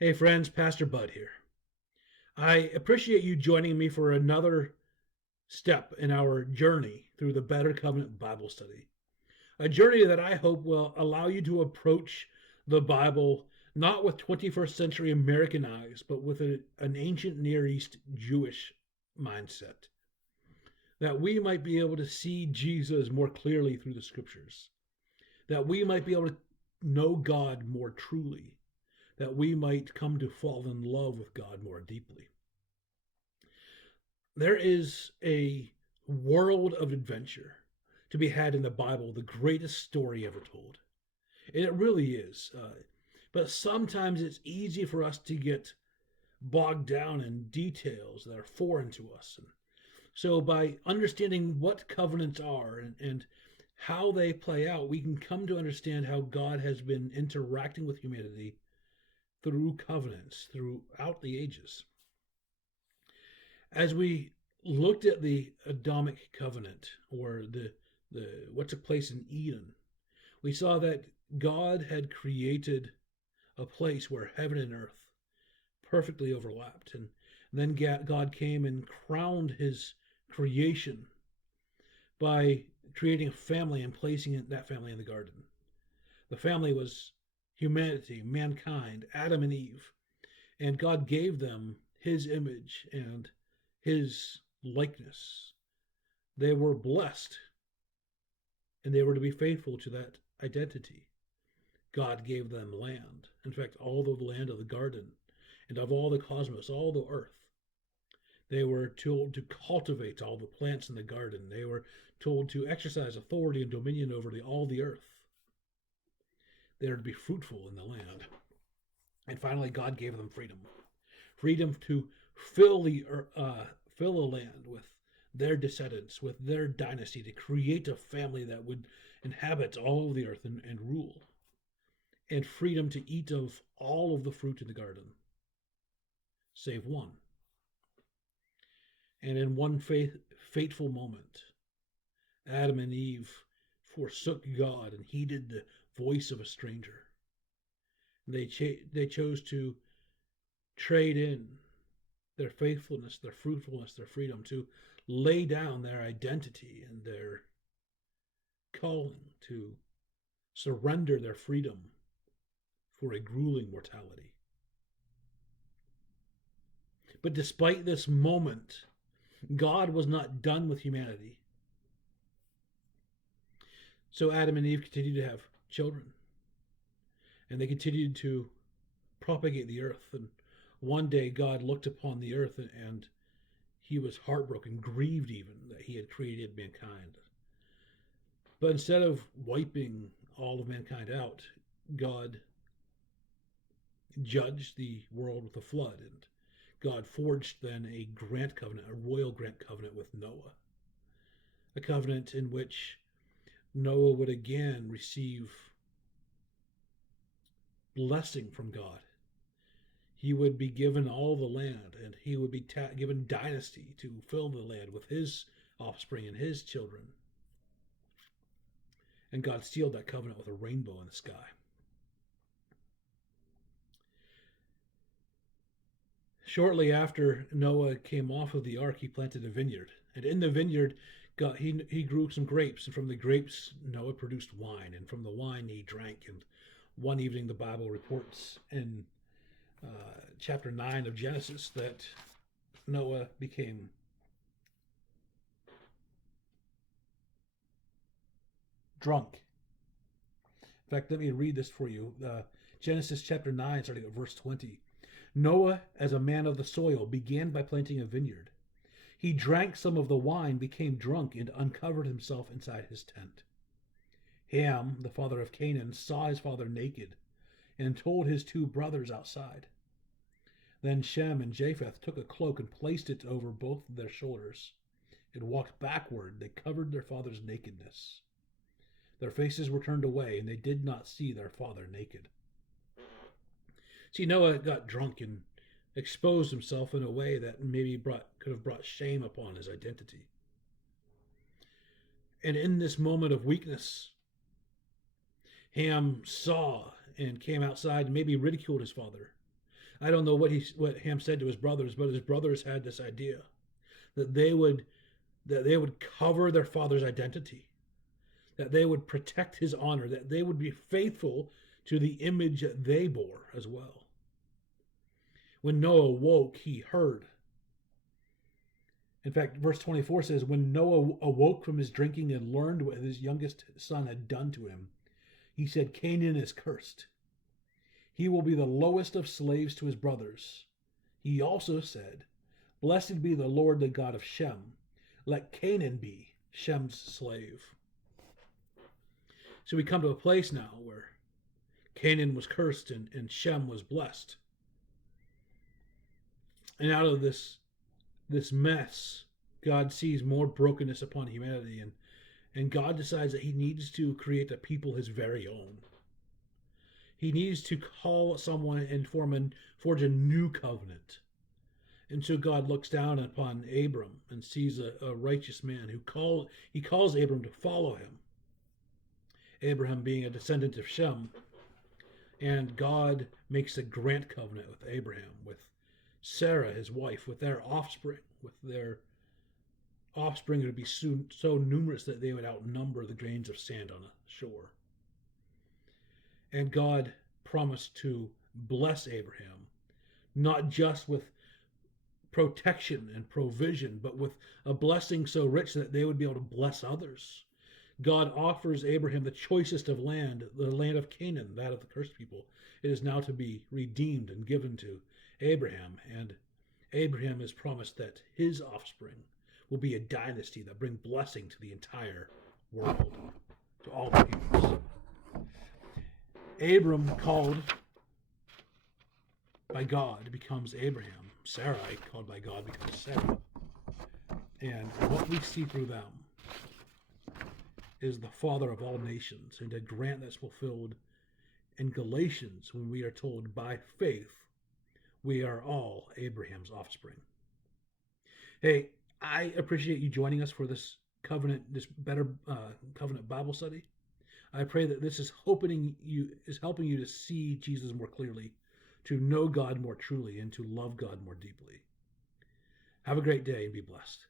Hey friends, Pastor Bud here. I appreciate you joining me for another step in our journey through the Better Covenant Bible study. A journey that I hope will allow you to approach the Bible not with 21st century American eyes, but with an ancient Near East Jewish mindset. That we might be able to see Jesus more clearly through the scriptures. That we might be able to know God more truly, that we might come to fall in love with God more deeply. There is a world of adventure to be had in the Bible, the greatest story ever told. And it really is. But sometimes it's easy for us to get bogged down in details that are foreign to us. And so, by understanding what covenants are and how they play out, we can come to understand how God has been interacting with humanity through covenants throughout the ages. As we looked at the Adamic Covenant, or the what took place in Eden, we saw that God had created a place where heaven and earth perfectly overlapped, and then God came and crowned his creation by creating a family and placing that family in the garden. The family was humanity, mankind, Adam and Eve, and God gave them his image and his likeness. They were blessed, and they were to be faithful to that identity. God gave them land. In fact, all the land of the garden and of all the cosmos, all the earth. They were told to cultivate all the plants in the garden. They were told to exercise authority and dominion over all the earth. They are to be fruitful in the land. And finally, God gave them freedom. Freedom to fill the land with their descendants, with their dynasty, to create a family that would inhabit all of the earth and rule. And freedom to eat of all of the fruit in the garden, save one. And in one fateful moment, Adam and Eve forsook God and heeded the voice of a stranger. They chose to trade in their faithfulness, their fruitfulness, their freedom, to lay down their identity and their calling, to surrender their freedom for a grueling mortality. But despite this moment, God was not done with humanity. So Adam and Eve continued to have children, and they continued to propagate the earth. And one day God looked upon the earth and he was heartbroken, grieved even that he had created mankind. But instead of wiping all of mankind out, God judged the world with a flood, and God forged then a grant covenant, a royal grant covenant with Noah, a covenant in which Noah would again receive blessing from God. He would be given all the land, and he would be given dynasty to fill the land with his offspring and his children. And God sealed that covenant with a rainbow in the sky. Shortly after Noah came off of the ark, he planted a vineyard. And in the vineyard, he grew some grapes. And from the grapes, Noah produced wine. And from the wine, he drank. And one evening, the Bible reports in chapter 9 of Genesis that Noah became drunk. In fact, let me read this for you. Genesis chapter 9, starting at verse 20. Noah, as a man of the soil, began by planting a vineyard. He drank some of the wine, became drunk, and uncovered himself inside his tent. Ham, the father of Canaan, saw his father naked and told his two brothers outside. Then Shem and Japheth took a cloak and placed it over both their shoulders and walked backward. They covered their father's nakedness. Their faces were turned away, and they did not see their father naked. See, Noah got drunk and exposed himself in a way that maybe could have brought shame upon his identity. And in this moment of weakness, Ham saw and came outside and maybe ridiculed his father. I don't know what Ham said to his brothers, but his brothers had this idea that they would cover their father's identity, that they would protect his honor, that they would be faithful to the image that they bore as well. When Noah woke, he heard. In fact, verse 24 says, when Noah awoke from his drinking and learned what his youngest son had done to him, he said, Canaan is cursed. He will be the lowest of slaves to his brothers. He also said, blessed be the Lord, the God of Shem. Let Canaan be Shem's slave. So we come to a place now where Canaan was cursed and Shem was blessed. And out of this mess, God sees more brokenness upon humanity, and God decides that he needs to create a people his very own. He needs to call someone and forge a new covenant. And so God looks down upon Abram and sees a righteous man he calls Abram to follow him. Abraham being a descendant of Shem. And God makes a grant covenant with Abraham, with Sarah, his wife, with their offspring, would be soon so numerous that they would outnumber the grains of sand on a shore. And God promised to bless Abraham, not just with protection and provision, but with a blessing so rich that they would be able to bless others. God offers Abraham the choicest of land, the land of Canaan, that of the cursed people. It is now to be redeemed and given to Abraham, and Abraham is promised that his offspring will be a dynasty that bring blessing to the entire world, to all the peoples. Abram, called by God, becomes Abraham. Sarai, called by God, becomes Sarah. And what we see through them is the father of all nations, and a grant that's fulfilled in Galatians when we are told, by faith, we are all Abraham's offspring. Hey, I appreciate you joining us for this better covenant Bible study. I pray that this is helping you to see Jesus more clearly, to know God more truly, and to love God more deeply. Have a great day and be blessed.